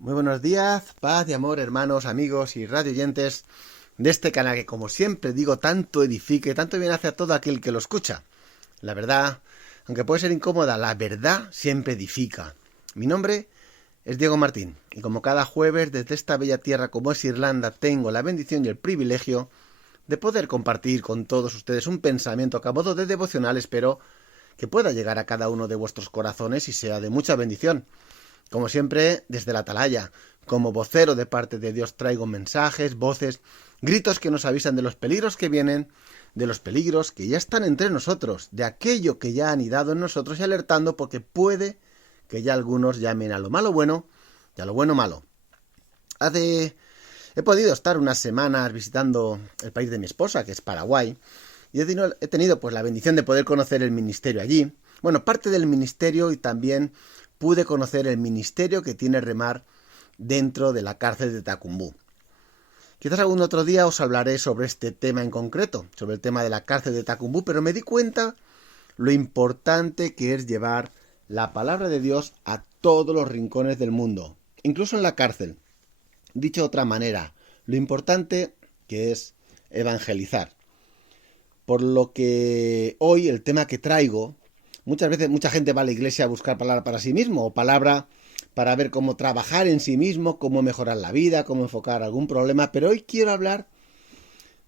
Muy buenos días, paz y amor, hermanos, amigos y radioyentes de este canal que, como siempre digo, tanto edifica y tanto bien hace a todo aquel que lo escucha. La verdad, aunque puede ser incómoda, la verdad siempre edifica. Mi nombre es Diego Martín y como cada jueves desde esta bella tierra como es Irlanda tengo la bendición y el privilegio de poder compartir con todos ustedes un pensamiento que a modo de devocional espero que pueda llegar a cada uno de vuestros corazones y sea de mucha bendición. Como siempre, desde la atalaya, como vocero de parte de Dios traigo mensajes, voces, gritos que nos avisan de los peligros que vienen, de los peligros que ya están entre nosotros, de aquello que ya han anidado en nosotros y alertando porque puede que ya algunos llamen a lo malo bueno y a lo bueno malo. He podido estar unas semanas visitando el país de mi esposa, que es Paraguay, y he tenido pues la bendición de poder conocer el ministerio allí. Bueno, parte del ministerio y también pude conocer el ministerio que tiene Remar dentro de la cárcel de Tacumbú. Quizás algún otro día os hablaré sobre este tema en concreto, sobre el tema de la cárcel de Tacumbú, pero me di cuenta lo importante que es llevar la palabra de Dios a todos los rincones del mundo, incluso en la cárcel. Dicho de otra manera, lo importante que es evangelizar. Por lo que hoy el tema que traigo, muchas veces mucha gente va a la iglesia a buscar palabra para sí mismo o palabra para ver cómo trabajar en sí mismo, cómo mejorar la vida, cómo enfocar algún problema, pero hoy quiero hablar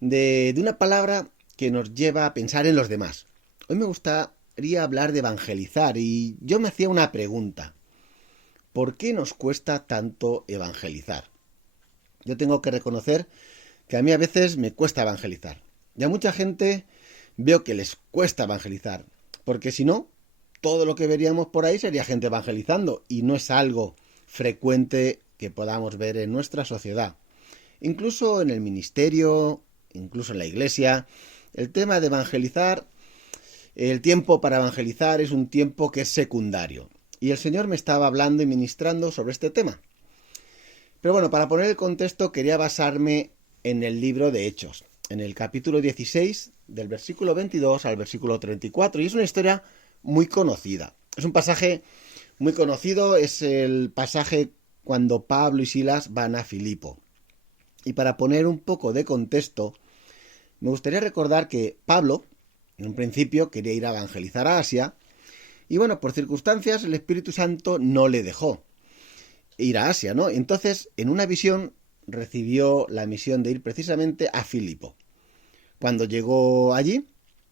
de una palabra que nos lleva a pensar en los demás. Hoy me gustaría hablar de evangelizar y yo me hacía una pregunta. ¿Por qué nos cuesta tanto evangelizar? Yo tengo que reconocer que a mí a veces me cuesta evangelizar. Y a mucha gente veo que les cuesta evangelizar, porque si no, todo lo que veríamos por ahí sería gente evangelizando y no es algo frecuente que podamos ver en nuestra sociedad. Incluso en el ministerio, incluso en la iglesia, el tema de evangelizar, el tiempo para evangelizar es un tiempo que es secundario. Y el Señor me estaba hablando y ministrando sobre este tema. Pero bueno, para poner el contexto quería basarme en el libro de Hechos, en el capítulo 16, del versículo 22 al versículo 34, y es una historia muy conocida. Es un pasaje muy conocido, es el pasaje cuando Pablo y Silas van a Filipo. Y para poner un poco de contexto, me gustaría recordar que Pablo, en un principio, quería ir a evangelizar a Asia, y bueno, por circunstancias el Espíritu Santo no le dejó ir a Asia, ¿no? Entonces, en una visión, recibió la misión de ir precisamente a Filipo. Cuando llegó allí,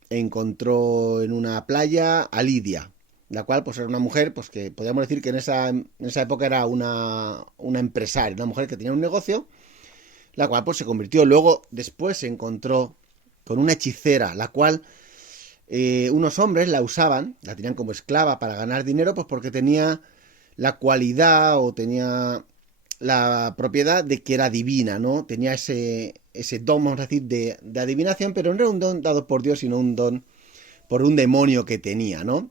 encontró en una playa a Lidia, la cual pues era una mujer pues que podríamos decir que en esa época era una empresaria, una mujer que tenía un negocio, la cual pues se convirtió. Luego, después se encontró con una hechicera, la cual unos hombres la usaban, la tenían como esclava para ganar dinero, pues porque tenía la cualidad o tenía la propiedad de que era divina, ¿no? Tenía ese don, vamos a decir, de adivinación, pero no era un don dado por Dios, sino un don por un demonio que tenía, ¿no?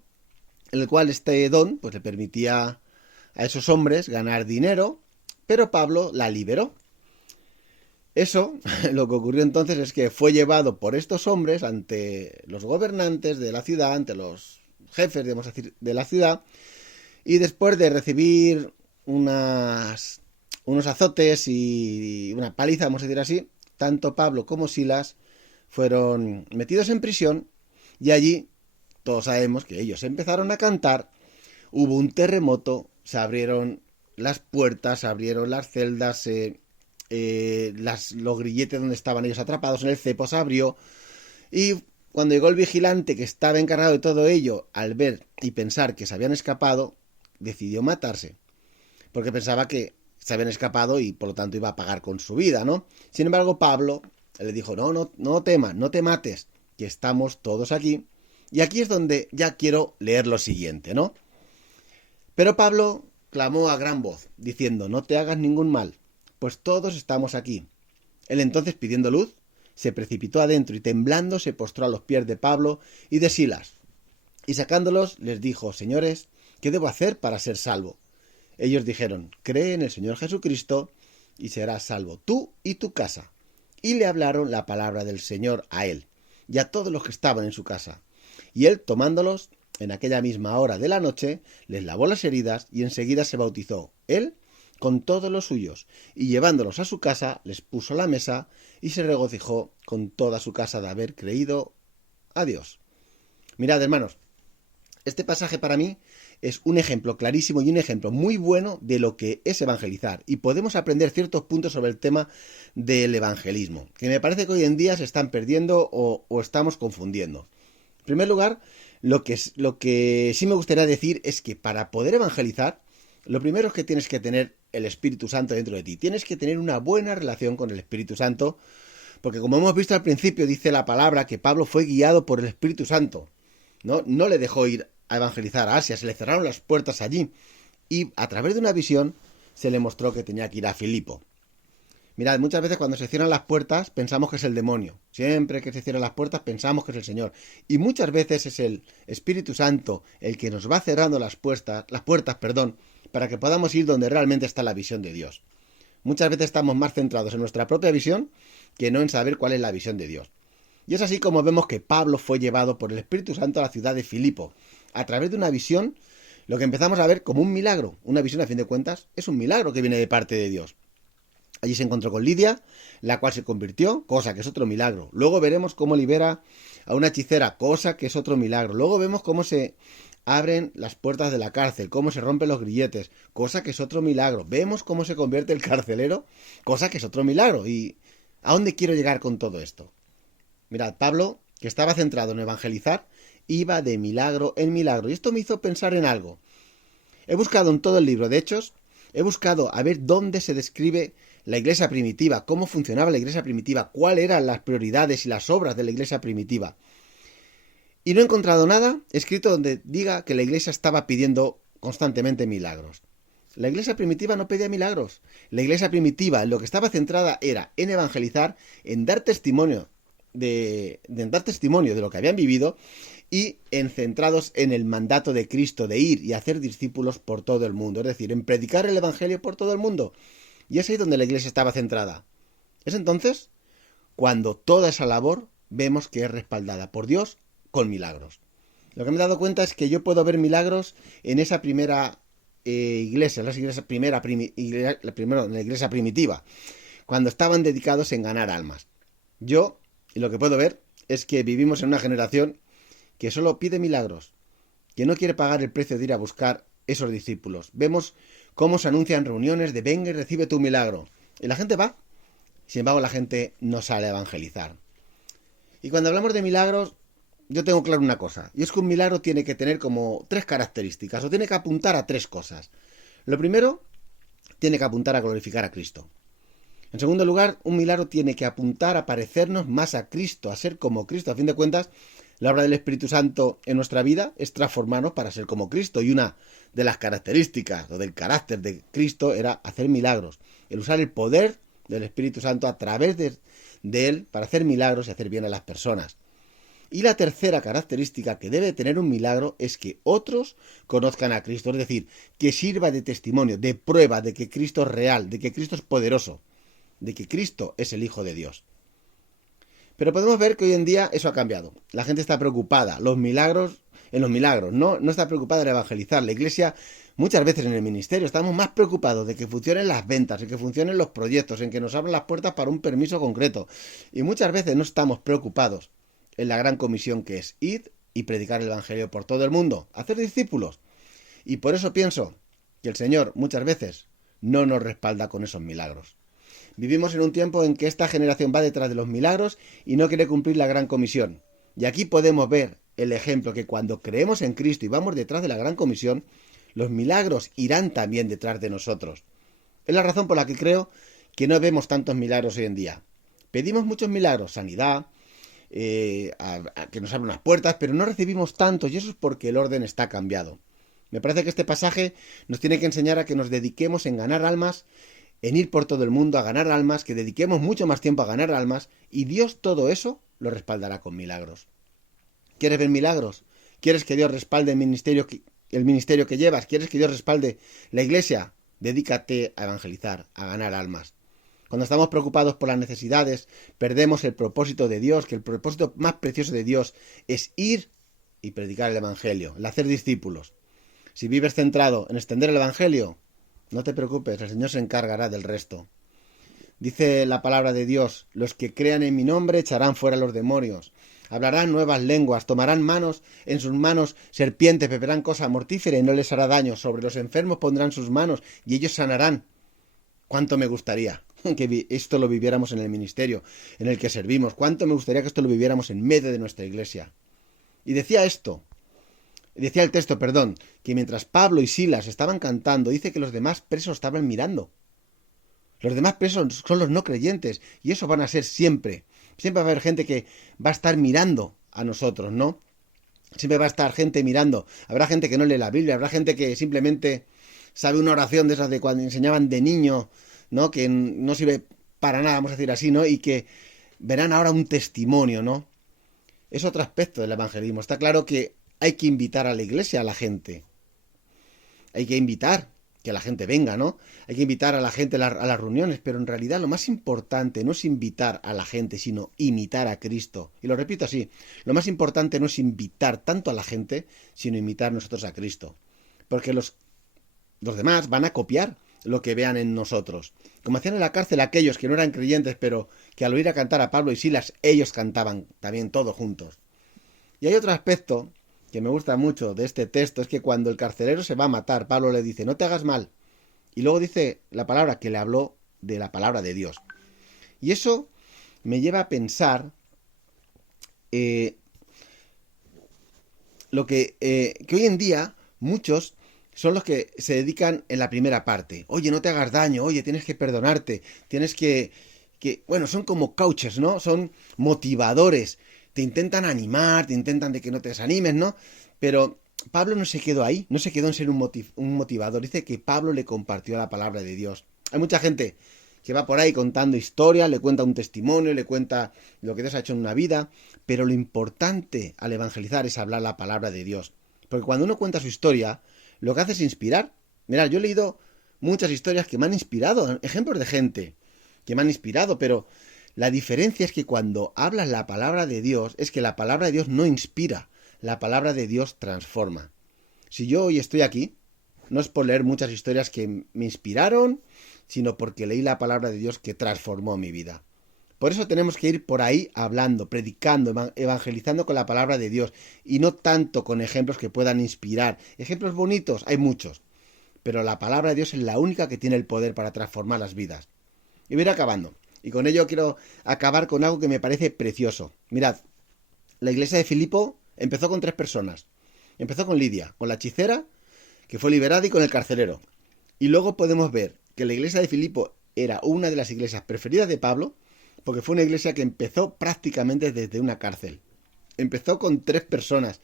En el cual este don, pues le permitía a esos hombres ganar dinero, pero Pablo la liberó. Eso, lo que ocurrió entonces es que fue llevado por estos hombres ante los gobernantes de la ciudad, ante los jefes, digamos decir, de la ciudad, y después de recibir unos azotes y una paliza, vamos a decir así, tanto Pablo como Silas fueron metidos en prisión y allí todos sabemos que ellos empezaron a cantar, hubo un terremoto, se abrieron las puertas, se abrieron las celdas, los grilletes donde estaban ellos atrapados en el cepo se abrió y cuando llegó el vigilante que estaba encargado de todo ello, al ver y pensar que se habían escapado, decidió matarse, porque pensaba que se habían escapado y por lo tanto iba a pagar con su vida, ¿no? Sin embargo, Pablo le dijo, no temas, no te mates, que estamos todos aquí. Y aquí es donde ya quiero leer lo siguiente, ¿no? Pero Pablo clamó a gran voz, diciendo, no te hagas ningún mal, pues todos estamos aquí. Él entonces, pidiendo luz, se precipitó adentro y temblando se postró a los pies de Pablo y de Silas. Y sacándolos les dijo, señores, ¿qué debo hacer para ser salvo? Ellos dijeron, cree en el Señor Jesucristo y serás salvo, tú y tu casa. Y le hablaron la palabra del Señor a él y a todos los que estaban en su casa. Y él, tomándolos, en aquella misma hora de la noche, les lavó las heridas y enseguida se bautizó, él con todos los suyos, y llevándolos a su casa, les puso la mesa, y se regocijó con toda su casa de haber creído a Dios. Mirad, hermanos, este pasaje para mí es un ejemplo clarísimo y un ejemplo muy bueno de lo que es evangelizar, y podemos aprender ciertos puntos sobre el tema del evangelismo, que me parece que hoy en día se están perdiendo o estamos confundiendo. En primer lugar, lo que sí me gustaría decir es que para poder evangelizar, lo primero es que tienes que tener el Espíritu Santo dentro de ti. Tienes que tener una buena relación con el Espíritu Santo, porque como hemos visto al principio, dice la palabra que Pablo fue guiado por el Espíritu Santo. No le dejó ir a evangelizar a Asia, se le cerraron las puertas allí. Y a través de una visión se le mostró que tenía que ir a Filipo. Mirad, muchas veces cuando se cierran las puertas pensamos que es el demonio. Siempre que se cierran las puertas pensamos que es el Señor. Y muchas veces es el Espíritu Santo el que nos va cerrando las puertas, para que podamos ir donde realmente está la visión de Dios. Muchas veces estamos más centrados en nuestra propia visión que no en saber cuál es la visión de Dios. Y es así como vemos que Pablo fue llevado por el Espíritu Santo a la ciudad de Filipo. A través de una visión, lo que empezamos a ver como un milagro. Una visión, a fin de cuentas, es un milagro que viene de parte de Dios. Allí se encontró con Lidia, la cual se convirtió, cosa que es otro milagro. Luego veremos cómo libera a una hechicera, cosa que es otro milagro. Luego vemos cómo se abren las puertas de la cárcel, cómo se rompen los grilletes, cosa que es otro milagro. Vemos cómo se convierte el carcelero, cosa que es otro milagro. ¿Y a dónde quiero llegar con todo esto? Mirad, Pablo, que estaba centrado en evangelizar, iba de milagro en milagro. Y esto me hizo pensar en algo. He buscado en todo el libro de Hechos, he buscado a ver dónde se describe la iglesia primitiva, cómo funcionaba la iglesia primitiva, cuáles eran las prioridades y las obras de la iglesia primitiva. Y no he encontrado nada escrito donde diga que la iglesia estaba pidiendo constantemente milagros. La iglesia primitiva no pedía milagros. La iglesia primitiva en lo que estaba centrada era en evangelizar, en dar testimonio de lo que habían vivido y centrados en el mandato de Cristo de ir y hacer discípulos por todo el mundo, es decir, en predicar el evangelio por todo el mundo. Y es ahí donde la iglesia estaba centrada. Es entonces cuando toda esa labor vemos que es respaldada por Dios con milagros. Lo que me he dado cuenta es que yo puedo ver milagros en esa primera iglesia, en la iglesia primitiva, cuando estaban dedicados en ganar almas. Yo, y lo que puedo ver, es que vivimos en una generación que solo pide milagros, que no quiere pagar el precio de ir a buscar esos discípulos. Vemos cómo se anuncian reuniones de venga y recibe tu milagro. Y la gente va, sin embargo la gente no sale a evangelizar. Y cuando hablamos de milagros, yo tengo claro una cosa, y es que un milagro tiene que tener como 3 características, o tiene que apuntar a 3 cosas. Lo primero, tiene que apuntar a glorificar a Cristo. En segundo lugar, un milagro tiene que apuntar a parecernos más a Cristo, a ser como Cristo. A fin de cuentas, la obra del Espíritu Santo en nuestra vida es transformarnos para ser como Cristo. Y una de las características o del carácter de Cristo era hacer milagros. El usar el poder del Espíritu Santo a través de Él para hacer milagros y hacer bien a las personas. Y la tercera característica que debe tener un milagro es que otros conozcan a Cristo. Es decir, que sirva de testimonio, de prueba de que Cristo es real, de que Cristo es poderoso, de que Cristo es el Hijo de Dios. Pero podemos ver que hoy en día eso ha cambiado. La gente está preocupada en los milagros, no está preocupada en evangelizar. La iglesia, muchas veces en el ministerio, estamos más preocupados de que funcionen las ventas, de que funcionen los proyectos, en que nos abran las puertas para un permiso concreto. Y muchas veces no estamos preocupados en la gran comisión que es ir y predicar el evangelio por todo el mundo, hacer discípulos. Y por eso pienso que el Señor muchas veces no nos respalda con esos milagros. Vivimos en un tiempo en que esta generación va detrás de los milagros y no quiere cumplir la gran comisión. Y aquí podemos ver el ejemplo que cuando creemos en Cristo y vamos detrás de la gran comisión, los milagros irán también detrás de nosotros. Es la razón por la que creo que no vemos tantos milagros hoy en día. Pedimos muchos milagros, sanidad, que nos abran unas puertas, pero no recibimos tantos, y eso es porque el orden está cambiado. Me parece que este pasaje nos tiene que enseñar a que nos dediquemos en ganar almas, en ir por todo el mundo a ganar almas, que dediquemos mucho más tiempo a ganar almas, y Dios todo eso lo respaldará con milagros. ¿Quieres ver milagros? ¿Quieres que Dios respalde el ministerio que llevas? ¿Quieres que Dios respalde la iglesia? Dedícate a evangelizar, a ganar almas. Cuando estamos preocupados por las necesidades, perdemos el propósito de Dios, que el propósito más precioso de Dios es ir y predicar el evangelio, el hacer discípulos. Si vives centrado en extender el evangelio, No te preocupes, el Señor se encargará del resto. Dice la palabra de Dios, los que crean en mi nombre echarán fuera los demonios, hablarán nuevas lenguas, tomarán en sus manos serpientes, beberán cosa mortífera y no les hará daño, sobre los enfermos pondrán sus manos y ellos sanarán. ¿Cuánto me gustaría que esto lo viviéramos en el ministerio en el que servimos? ¿Cuánto me gustaría que esto lo viviéramos en medio de nuestra iglesia? Y decía el texto, que mientras Pablo y Silas estaban cantando, dice que los demás presos estaban mirando. Los demás presos son los no creyentes, y eso van a ser siempre. Siempre va a haber gente que va a estar mirando a nosotros, ¿no? Siempre va a estar gente mirando. Habrá gente que no lee la Biblia, habrá gente que simplemente sabe una oración de esas de cuando enseñaban de niño, ¿no? Que no sirve para nada, vamos a decir así, ¿no? Y que verán ahora un testimonio, ¿no? Es otro aspecto del evangelismo. Está claro que hay que invitar a la iglesia a la gente. Hay que invitar que la gente venga, ¿no? Hay que invitar a la gente a las reuniones, pero en realidad lo más importante no es invitar a la gente, sino imitar a Cristo. Y lo repito así, lo más importante no es invitar tanto a la gente, sino imitar nosotros a Cristo. Porque los demás van a copiar lo que vean en nosotros. Como hacían en la cárcel aquellos que no eran creyentes, pero que al oír a cantar a Pablo y Silas, ellos cantaban también todos juntos. Y hay otro aspecto que me gusta mucho de este texto, es que cuando el carcelero se va a matar, Pablo le dice, no te hagas mal. Y luego dice la palabra que le habló de la palabra de Dios. Y eso me lleva a pensar que hoy en día muchos son los que se dedican en la primera parte. Oye, no te hagas daño, oye, tienes que perdonarte, tienes que bueno, son como coaches, ¿no? Son motivadores. Te intentan animar, te intentan de que no te desanimes, ¿no? Pero Pablo no se quedó ahí, no se quedó en ser un motivador. Dice que Pablo le compartió la palabra de Dios. Hay mucha gente que va por ahí contando historias, le cuenta un testimonio, le cuenta lo que Dios ha hecho en una vida, pero lo importante al evangelizar es hablar la palabra de Dios. Porque cuando uno cuenta su historia, lo que hace es inspirar. Mirad, yo he leído muchas historias que me han inspirado, ejemplos de gente que me han inspirado, pero la diferencia es que cuando hablas la palabra de Dios, es que la palabra de Dios no inspira, la palabra de Dios transforma. Si yo hoy estoy aquí, no es por leer muchas historias que me inspiraron, sino porque leí la palabra de Dios que transformó mi vida. Por eso tenemos que ir por ahí hablando, predicando, evangelizando con la palabra de Dios, y no tanto con ejemplos que puedan inspirar. Ejemplos bonitos, hay muchos, pero la palabra de Dios es la única que tiene el poder para transformar las vidas. Y voy a ir acabando. Y con ello quiero acabar con algo que me parece precioso. Mirad, la iglesia de Filipo empezó con 3 personas. Empezó con Lidia, con la hechicera, que fue liberada, y con el carcelero. Y luego podemos ver que la iglesia de Filipo era una de las iglesias preferidas de Pablo, porque fue una iglesia que empezó prácticamente desde una cárcel. Empezó con 3 personas,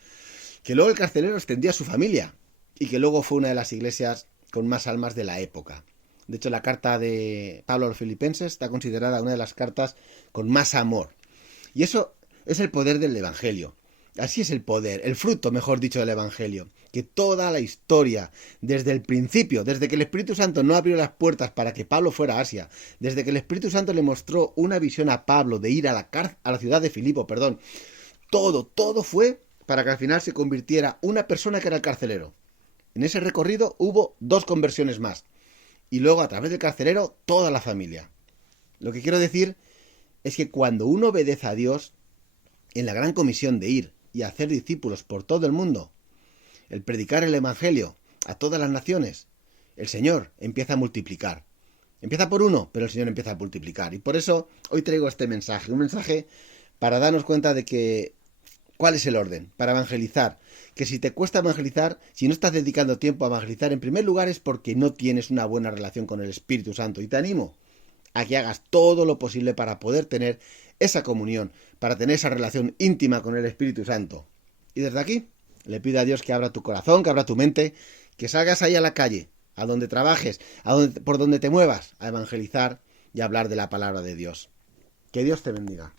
que luego el carcelero extendía a su familia, y que luego fue una de las iglesias con más almas de la época. De hecho, la carta de Pablo a los Filipenses está considerada una de las cartas con más amor. Y eso es el poder del Evangelio. Así es el poder, el fruto, mejor dicho, del Evangelio. Que toda la historia, desde el principio, desde que el Espíritu Santo no abrió las puertas para que Pablo fuera a Asia, desde que el Espíritu Santo le mostró una visión a Pablo de ir a la ciudad de Filipo, todo fue para que al final se convirtiera una persona que era el carcelero. En ese recorrido hubo 2 conversiones más. Y luego, a través del carcelero, toda la familia. Lo que quiero decir es que cuando uno obedece a Dios en la gran comisión de ir y hacer discípulos por todo el mundo, el predicar el Evangelio a todas las naciones, el Señor empieza a multiplicar. Empieza por uno, pero el Señor empieza a multiplicar. Y por eso hoy traigo este mensaje, un mensaje para darnos cuenta de que ¿cuál es el orden? Para evangelizar. Que si te cuesta evangelizar, si no estás dedicando tiempo a evangelizar, en primer lugar es porque no tienes una buena relación con el Espíritu Santo. Y te animo a que hagas todo lo posible para poder tener esa comunión, para tener esa relación íntima con el Espíritu Santo. Y desde aquí le pido a Dios que abra tu corazón, que abra tu mente, que salgas ahí a la calle, a donde trabajes, por donde te muevas, a evangelizar y a hablar de la palabra de Dios. Que Dios te bendiga.